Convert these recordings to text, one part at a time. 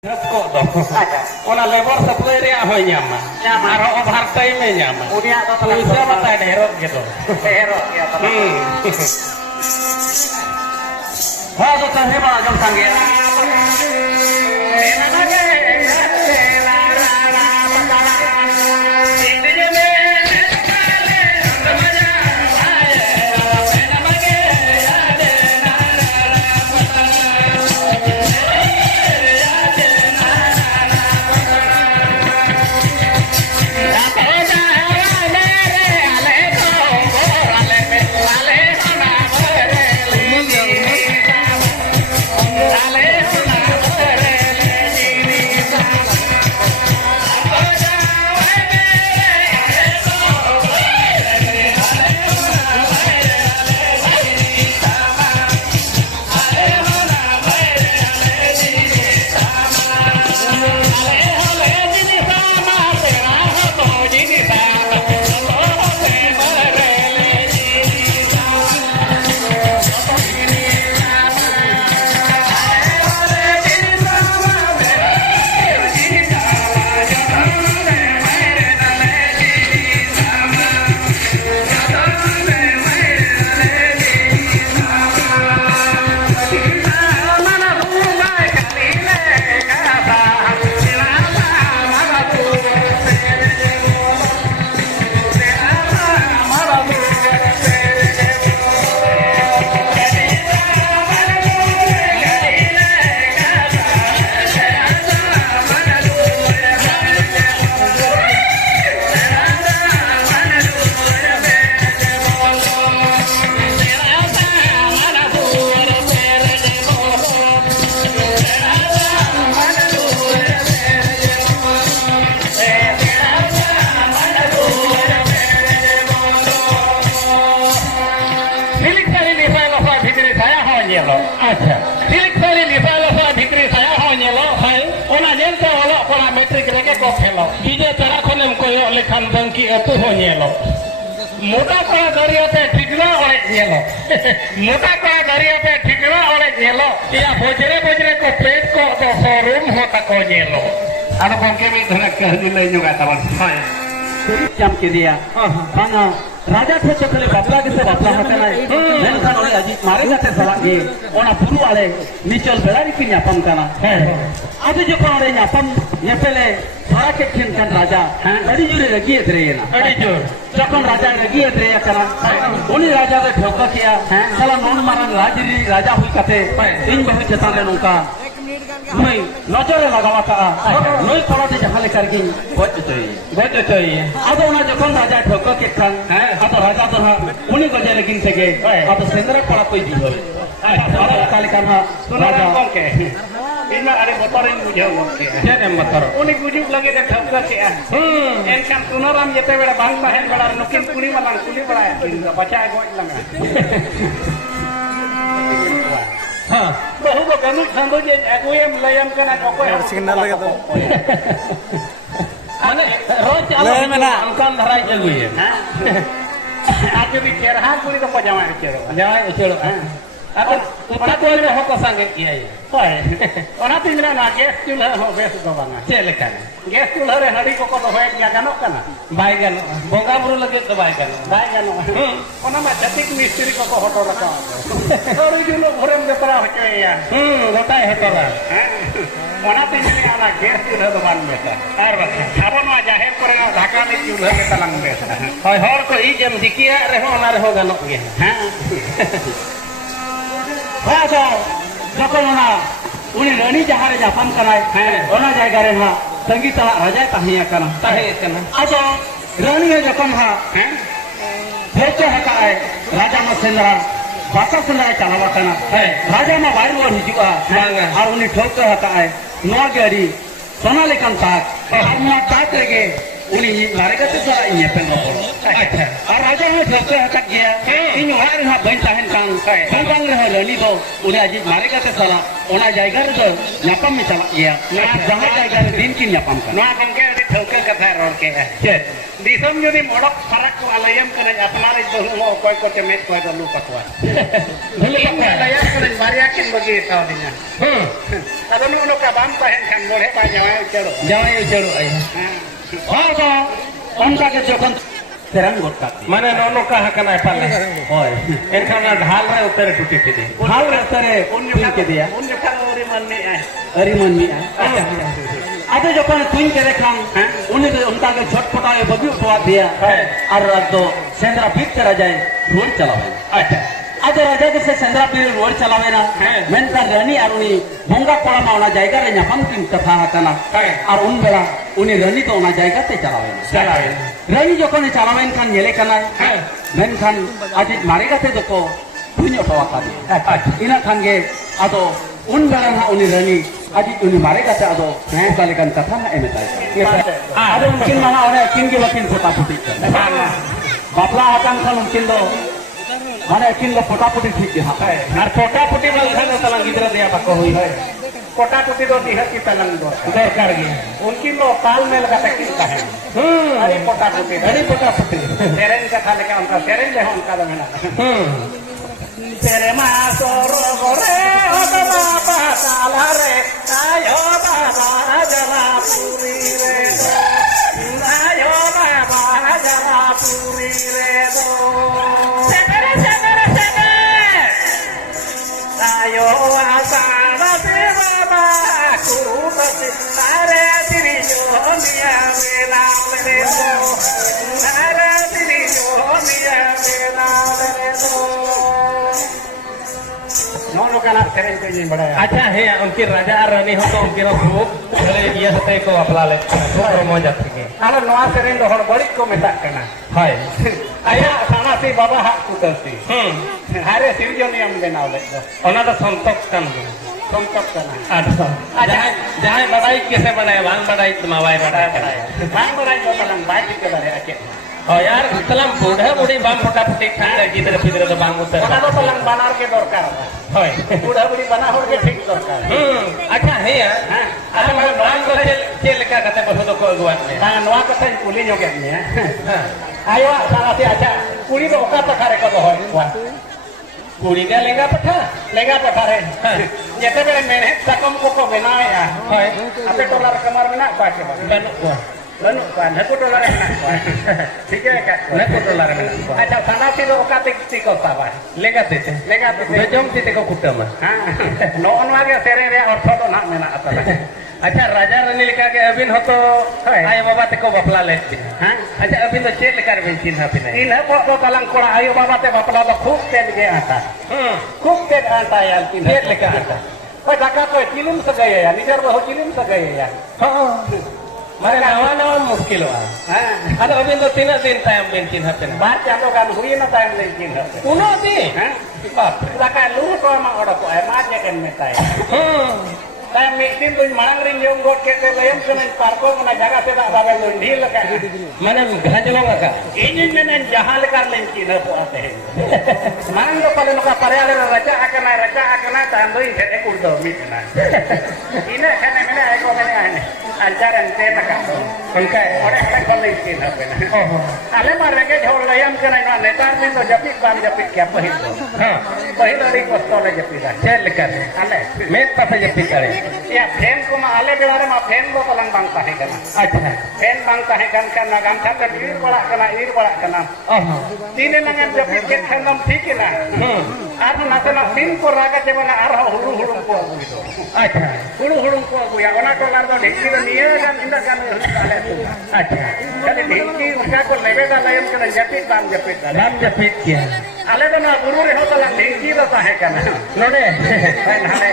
kok dong. Ona lebar supply rea hoy nyama. Aro overtime nyama. Unia to Bisa mata derot gitu. Derot ya teman. Ha to taheba jam sange. मोटा कड़ा दरिया पे ठिकना और yellow मोटा कड़ा दरिया पे ठिकना और येलो या बोजरे बोजरे को पेट को तो शोरूम होता को येलो आरो बंके में धनक कर दिले जुगा तबन हाय jam ke dia. Banga raja थे तो पहले बदला के से बदला होता है मेनखान ओले अजी मारे जाते सला के ओना बुरु वाले निचल बेलारी की न्यापम करना है आज जो कौन रे न्यापम ये पहले सारा के खिन kan raja अड़ी जुरे लगी है तेरे ना अड़ी जोर जखन राजा लगी है तेरे करना उनी राजा के ठोका किया साला नोन मारन राजा हुई कते इन बहु चेतान रे नोका मैं नजर लगावा का नई पड़ा दे जहां लेकर की गोच तोई अब ओना जखन राजा ठोका के खान अब राजा तो उनी गजे लेकिन से के अब सेंद्र पड़ा कोई दी होय सारा काले करना राजा के इनमें अरे मोटरिंग बुझे होते हैं जेने मतर उनी गुजुब लगे दे ठोका के एनकान सुनराम जते बेड़ा बांग बहन बेड़ा नुकिन कुड़ी में कुली बड़ा बचाए गोच लगा हां बहु को गनु खांदो जे अगुएम लयम कना कोको सिग्नल लगे तो माने रोज चालो मेना अंकन धराई चलुई है आज भी केरहा कुड़ी तो पजामा चेरो जाय चेरो अब उतना कोई में हो को संगे किया है होय ओना तिमरा ना गैस चूल्हा हो बेस दो बना चले का गैस चूल्हा रे हड़ी को तो होय क्या गानो कना बाय गानो बोगा बुरु लगे तो बाय गानो ओना में जतिक मिस्त्री को हटो रखा और जो लोग भरम बेतरा होचे या गोटाय हटोला ओना तिमरा ना गैस चूल्हा दो बन बेटा आर बता अब ना जाहे पर ढाका में चूल्हा में तलंग बेटा होय हर को ई जम दिकिया रे हो ना रे हो गानो के हां राजा जखन ओना उनी रानी जहां रे जापान कराय ओना जायगा रे हा संगीत राजा ताहिया कना अच्छा रानी जखन हा भेचे हकाय राजा मा सेंद्रा बासा सेंद्रा चलावा कना राजा मा बाहर मोर हिजुआ और उनी ठोक हकाय नोआ गाड़ी सोना लेकन ताक और नोआ ताक रे उनी मारे गते सारा इnya pen rokol अच्छा ar raja ho dhokka hakat gaya in orang reha bain tahen kang kang reha rani do uni aji mare gate sala ona jaiga re do nyapam mi chalak gaya jahan jaiga re din kin nyapam kan नोआ गंगे अभी ठोके कथा road के है chet दिसम जुदी मोड़क फरक को अलयम कने अपनारे बहुमो कोई को चमेत कोई को लू पकवा भले इन अलयम कने बारिया किन बगी ताव दिना अदो नु का बाम पहन खान बोले बा जवाय चलो jawai ujaru ai ha ba onta ke jokhan terang got kat माने नोनो का हकना पाले hoy एनखान ढाल रे उतर टूटी थी hal re tare उन ke dia उन जखा ओरी मन में आए ari man mi ada jokhan tuin kere khang uni de unta ke chotpota e bagi utwa dia ar do sendra bit kara jaye road chalawe अच्छा ada raja ke se sendra bit road chalawe na men ka rani ar uni bonga kola ma ona jaiga re nyapam kin katha hatana ar un bela uni rani to ona jaiga te chalawe चलावे rani jokhan e chalawen kan nyele kana men kan aji mare gate doko tuin otwa kadi ina khan ge ado un bela na uni rani aji uni mare gate ado kali kan katha na emetai ada mungkin mana orang kin ge wakin kota putih bapla akan kan mungkin do mana kin lo kota putih ठीक है और कोटा पुटी बल खान तलंग गिदरा दिया पको हुई है कोटा पुटी दो दिह की तलंग दो दरकार गई उनकी लो ताल में लगा तक किसका है अरे कोटा पुटी सेरेन का था लेके उनका सेरेन ले उनका लमना तेरे मां सोरो गोरे ओ बाबा साला रे आयो बाबा जला पूरी रे आयो बाबा जला पूरी रे दो आयो आसाना से बाबा कुरुपति अरे तेरी जो मिया मेला मेरे दो अरे तेरी जो मिया मेला मेरे दो नौनो का नाम सेरेन को ये बड़ा अच्छा है उनकी राजा रानी हो तो उनकी खूब चले ये होते को अपला ले खूब मजा थी आलो नवा सेरेन दो हर बड़ी को मेता करना हाय आया साना से बाबा हाथ कुतलती हारे सिरजो नियम देना ले ओना तो संतक कन संतक करना अच्छा जहां बड़ाई कैसे बनाए वांग बड़ाई तुम्हारे बड़ाई वांग बड़ाई तो तलंग बाजी के बारे आके ओ यार तलंग बूढ़ा बूढ़ी बाम फटा फटी खाने गिदर फिदर तो बांग उतर ओना तो तलंग बनार के दरकार होय बूढ़ा बूढ़ी बना होर के ठीक दरकार अच्छा है यार अरे मैं बांग को चल का कते बसो तो को अगवान में हां नवा कते कुली जो के ने आयो साला से अच्छा कुली तो ओका पखारे को होय कुड़ी का लेगा पठा रे जैसे मेरे मेहनत सकम को बनाए है अपने टोला कमर में ना पाके बनु का नको टोला रे ना ठीक है का नको टोला रे ना अच्छा साना से तो ओका ती को साबा लेगा देते जम ती को कुटम हां नो अनवा के सेरे रे अर्थ तो ना मेना अतला अच्छा राजा रानी लिखा के अबिन हो तो आयो बाबा ते को बपला ले हां अच्छा अबिन तो चेल कर बिन चिन्ह पिने इन को तलंग कोड़ा आयो बाबा ते बपला तो खूब तेज गे आता खूब तेज आता यार चिन्ह तेज लेका आता कोई ढाका कोई चिलुम से गए यार निजर बहु चिलुम से गए यार हां मारे नवा मुश्किल हुआ हां अरे अबिन तो 3 दिन टाइम बिन चिन्ह पिने बात चालो गान हुई ना टाइम ले चिन्ह उनो दी हां बाप लका लू तो मा ओडा को है मा जगन में ताय टाइम मीटिंग तो मांग रही है उनको कहते लयम कने पार्को में जगह से बाबा लोग ढील लगा माने घाज लोगा का इन ने जहां लेकर लें की न पोते हैं मांग लो पले का पर्याले रचा आकना तांदो ही है उड़दो मिटना इने कने मेना एको कने आने आचारन ते नका उनका ओरे हले खोल लें की न पेना आले मारे के झोल लयम कने ना नेतार में तो जपिक बाम जपिक क्या पहिल हां पहिल अड़ी कोस्तोले जपिदा चल कर आले मैं पासे जपिक करे या फैन को मा आले बेलारे मा फैन लो तलंग बांग ताहे कना अच्छा फैन बांग ताहे कन गाम छाते ईर बड़ा कना तीन नंगन जब के खंदम ठीक है ना आर नातना तीन को रागा के बना आर हुड़ू को अगुई अच्छा हुड़ू को अगुई ओना टोलार दो ढेकी दो निये गान इंदा गान आले अच्छा चले ढेकी उनका को लेबे दा लयम कना जपित बाम जपित किया ale do na buru re hota lang tingki do tahe kana node nane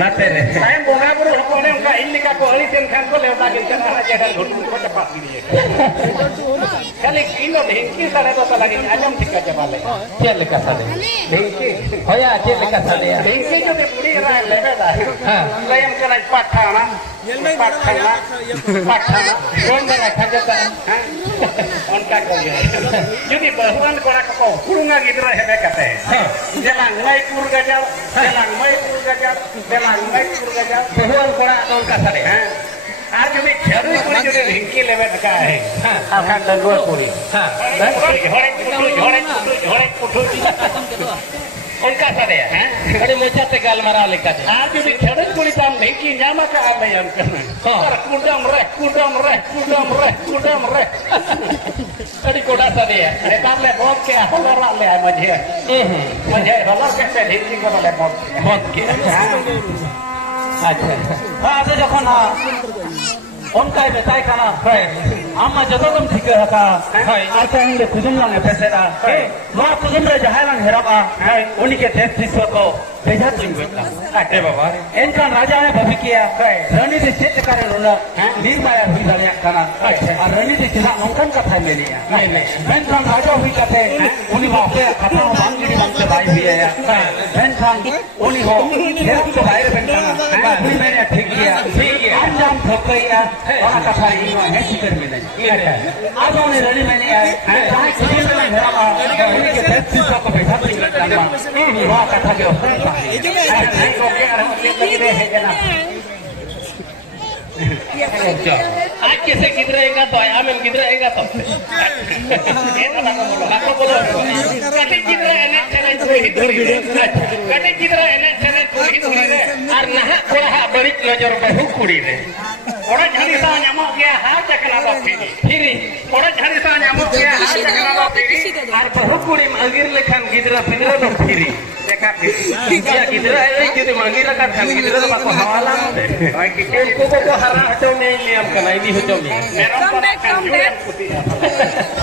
late re time bonga buru ko ne unka illika ko ali ten khan ko lewta gil kana raja har ghutun ko chapa diye kali kino tingki sare do lagi ajam thika jabale che leka sare tingki hoya che leka sare tingki jo de puri ra lebe da ha layam kana pathana pathana ron dara khajata ha onka ko ye jadi bahuan kora ko kurunga gidra hebe kate jelang mai pur gajal jelang mai pur gajal jelang mai pur gajal bahuan kora onka sare ha आज जो खेरू पूरी जो हिंकी लेवे का है हां खान दंगो पूरी हां झोड़े पुठू उनका सरे हैं अरे मोचा ते गाल मारा लेका आज जो खेरू पूरी ताम हिंकी न्यामा का आ नहीं हम करना हां कुडम रे अरे कोड़ा सरे है अरे ताम ले बहुत के हलर ले है मुझे हलर कैसे हिंकी को ले बहुत के अच्छा हां तो जखन onkai betai kana hai amma jodogam thike haka hai acha hinde kujum lang efesera hai ma kujum re jahai lang heraba hai unike desh diswa ko beja tuin goita ate baba enkan raja ne bhabi kiya hai rani de set kare rona nirmaya hui dariya kana hai ar rani de chila nongkan ka thai meliya nei enkan raja hui kate uni ba pe kata bangiri bangte bai biya hai enkan uni ho her ko baire ben kana hai hui mene thik kiya anjam thokaiya orang kata ini है seeker में नहीं आज हमने ready मैंने आए जहाँ किसी में नहीं है उन्हीं के देश से को बैठा तो वहाँ कथा के ऊपर नहीं को क्या लगे है जना आज कैसे किधरेगा तो आया मैं किधरेगा तो ये तो ना बोलो कटे किधर है ना चले कटे किधर है ना चले कोई रे और ना कोड़ा बड़ी नजर बहु कुड़ी रे कोड़ा झाड़ी सा नामो गया हा चकना बा फिरी कोड़ा झाड़ी सा नामो गया हा चकना बा फिरी और बहु कुड़ी मंगिर लेखन गिदरा पिनरा तो फिरी देखा क्या गिदरा है कि मंगिर का खान गिदरा तो को हवाला दे भाई कि को हरा हटो नहीं लियम कना ini हटो नहीं मेरा काम जो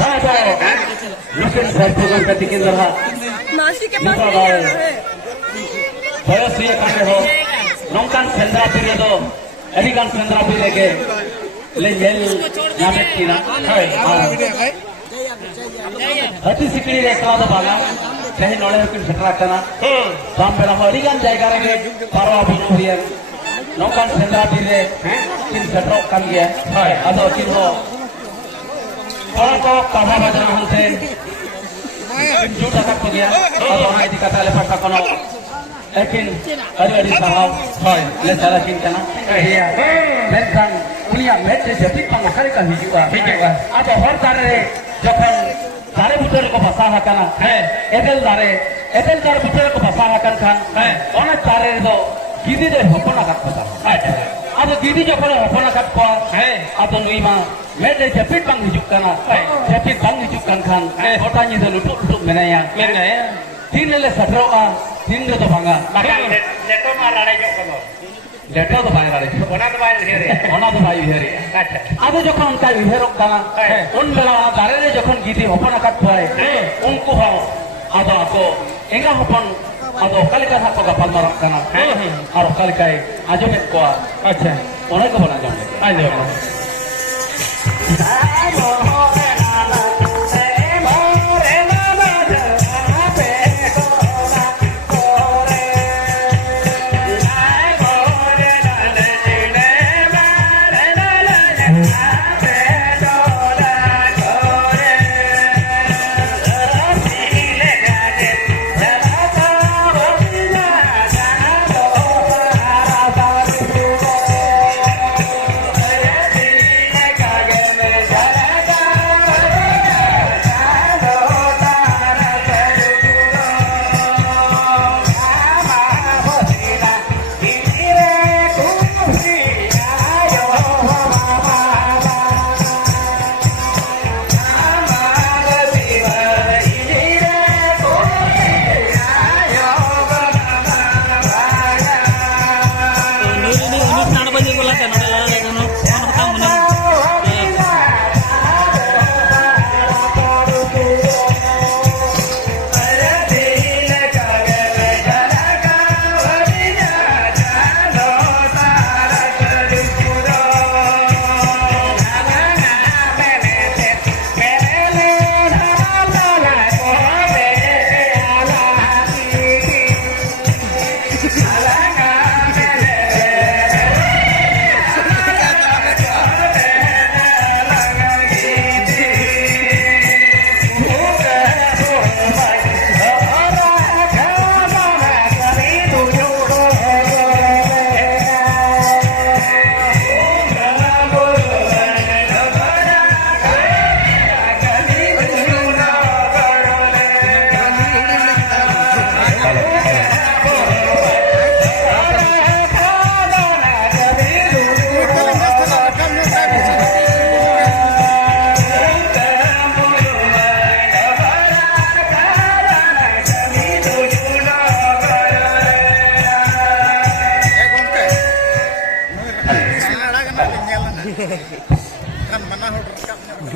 हां तो लुकन सरपगन का टिकन रहा नासी के पास नहीं है बड़ा सी कांडे हो नौकान सेंद्रा पीरियड दो अधिकांश सेंद्रा पीरियड के ले जेल नामे किना है अति सिकड़ी रे कला तो बागा कहीं नोले को सटरा करना साम बेला अधिकांश जायगा रे पारवा बिनु हियर नौकान सेंद्रा पीरियड किन सटरो कम गया है अदो किन हो और को काबा बजना हंसे जुटा का को गया और वहां इदी कथा ले पटा कोनो लेकिन अरे साहब है ले सारा किन kana iya mentan unia mete jadi pangakari ka hijuwa अब हर तारे जखन तारे भीतर को फसा हकना है एदल तारे भीतर को फसा हकन खान है ओना तारे दो गिदी दे हपना काट पता अब गिदी जखन हपना काट को है अब नुईमा mete jepit bang hijuk kana jepit bang hijuk kan khan otanya de lutuk menaya tinle sadroa tinle to banga leto marare jo kono leto to bai rare ona to bai here acha ado jokhon ka herok kana un bela dare re jokhon gidi hopona kat pay unku ho ado ako enga hopon ado kalika ha ko gapal marok kana aro kalikai ajomet ko acha ona ko bana jam ajo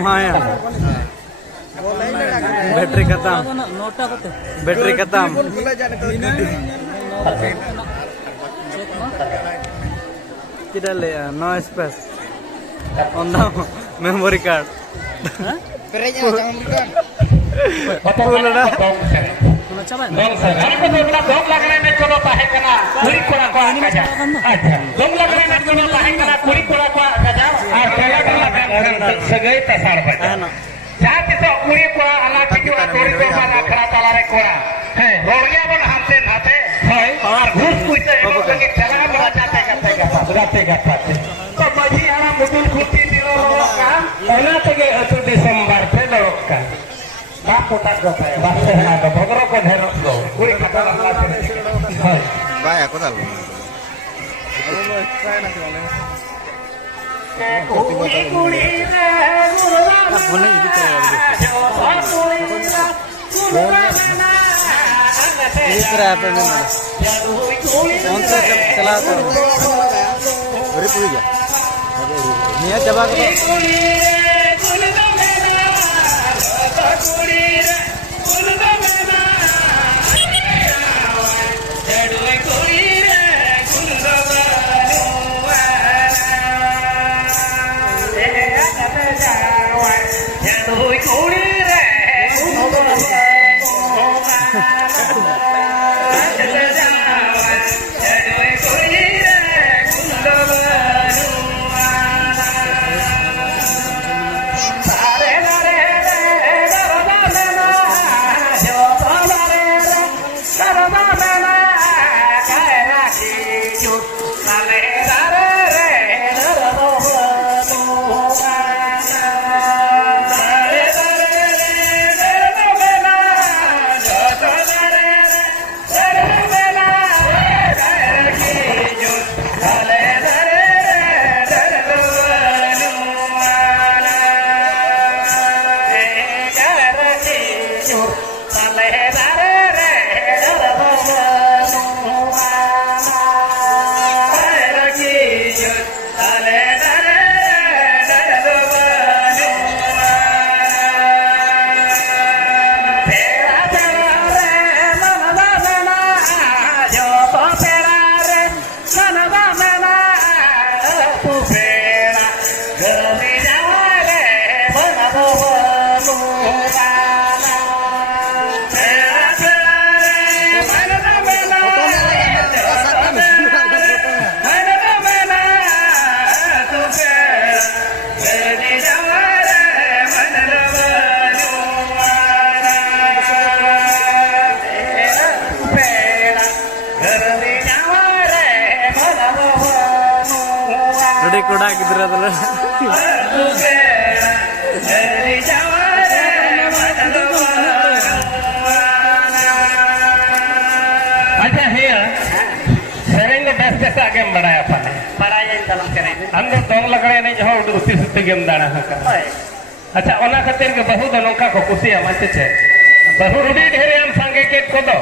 Maya battery खत्म battery खत्म tidak lihat no space on the memory card full udah dong lagane में चलो ताहे कना कुड़ी कोड़ा को आजा अच्छा दong lagane में चलो ताहे कना कुड़ी कोड़ा को आजा आ केला केला सगळे तसाड पाहिजे जहाँ तिथं कुड़ी कोड़ा अनाची किंवा कुड़ी को बारा खरा ताला रे कोड़ा है रोड़िया बन हाथे नाथे है और घुस कुछ के चला बड़ा जाते गाते तो माझी आना मुदुल खुटी दिलो लोका ओना तगे अतु डिसेंबर पे लोका बाप पोटा गता है बाप से ना तो भगरो को धेरो को कुड़ी खाता लगला है बाय को दाल कुड़ी रे बोलने की तो इस तरह पे मैं कौन सा चला तो अरे पूरी जा निया जवाब रेडी कोड़ा किधर है अच्छा है सेरेंग बेस कैसा गेम बढ़ाया पाने बढ़ाया इन तलम करे अंदर दोंग लगड़े नहीं जो उसी सुत्ती गेम दाना है अच्छा ओना खातिर के बहुत नौका को कुसिया मानते छे बहु रुडी ढेरे हम संगे के को दो